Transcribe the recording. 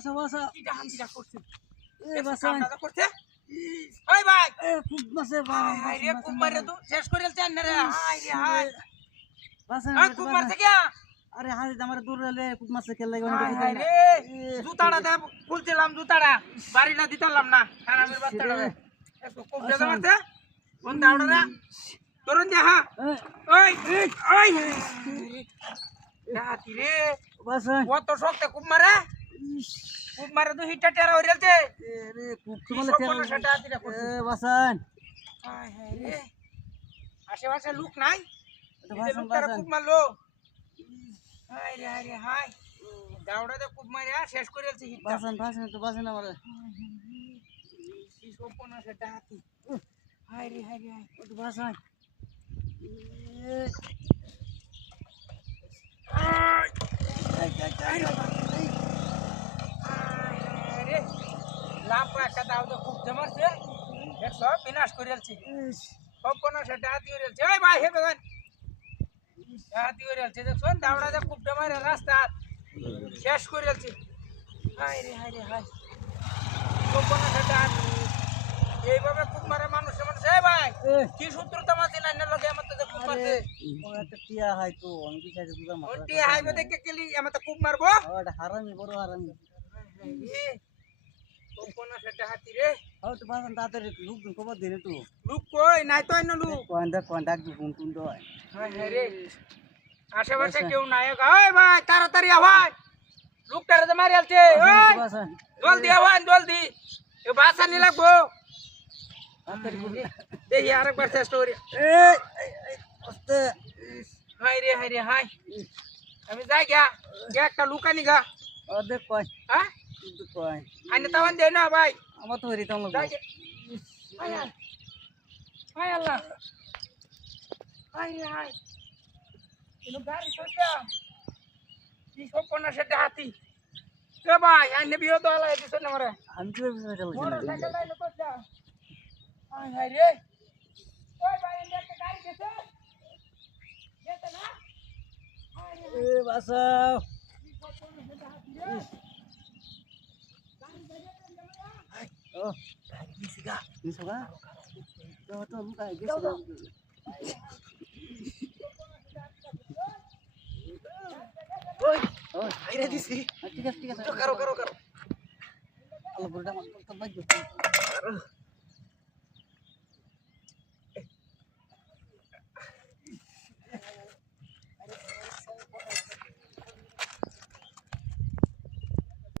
বাসা বাসা কি হামজিরা করছে এ বাসা কামটা করছে ওই ভাই এ খুব মাসে হাই রে খুব মারে তো শেষ করে দিলেন না রে হাই রে হাই বাসা খুব মারছে কি আরে হাই আমার দূর রেলে খুব মাসে খেল লাগে হাই রে জুতাটা দে খুলছিলাম জুতাটা বাড়িটা দিতাম না হারামের বাচ্চাটা একটু খুব বেদা মারছে কোন দাওড়া তরুণ দে হ্যাঁ ওই ওই হাতি রে বাসা কত শক্ত খুব মারে তো হিটটা টেরা হয়ে গেছে রে খুব তোমালে খেল এ বাসা হাই হাই রে আশেপাশে লোক নাই বাসা লোকটারা বাসা খুব মারলো হাই রে হাই দাওড়াতে খুব মারে শেষ করে দিয়েছে হিটটা বাসা বাসা তো বাসা না মারে কি সোপনা সেটা হাতি হাই রে হাই তো বাসা রে লাম্পা একটা দাও তো খুব জমাছে দেখছো বিনাশ করে দিয়েছে সোপনা সেটা হাতি হয়ে গেছে এই ভাই হে বেগান হাতি হয়ে গেছে দেখছো দাওড়াতে খুব জমারে রাস্তা শেষ করে দিয়েছে হাই রে হাই সোপনা সেটা হাতি এইভাবে খুব মারে মানুষ এই ভাই কি সূত্রতা মাঝে না লগে আমার তো খুব মারছে ও একটা টিয়া হাই তো আমি বিচারে বুঝা মার ওটি হাইবে দেখে কেলি আমার তো খুব মারবো ওটা হারামি বড় হারামি কোন সেটা হাতি রে ও তো বাসা তাদের লোক খবর দিনে তো লুক কই নাই তো আইনা লুক কন্টাক্ট দি ফোন তো হাই রে আশেপাশে কেউ নাই ওই ভাই তাড়াতাড়ি আয় লুকটারে তো মারি আলছে ওই বাসা জলদি আওয়ান জলদি এ বাসা নি লাগবো দেখি আরেকবার চেষ্টা করি এই আস্তে হাই রে হাই আমি যাই গা একটা লুকানি গা ও দেখ কই হ্যাঁ কিন্তু কই আইনে তাওয়ান দে না ভাই আমার তো হরিতাম লোক যাই হাই আল্লাহ হাই রে হাই ইনো গাড়ি সোটা কি সোপনা সেটা হাতি এ ভাই আইনে বিও তো আলাই দিছ না মরে আমি তো চালাচ্ছি মোটরসাইকেল লাইলো তো যা হাই রে ওই ভাই ইনে একটা গাড়ি গেছে গেছে না এ বাসা ও নিসগা তো লুকাই গেছে ওই ও আইরে দিছি ঠিক আছে করো আল্লাহ বড়টা মার তো বাজ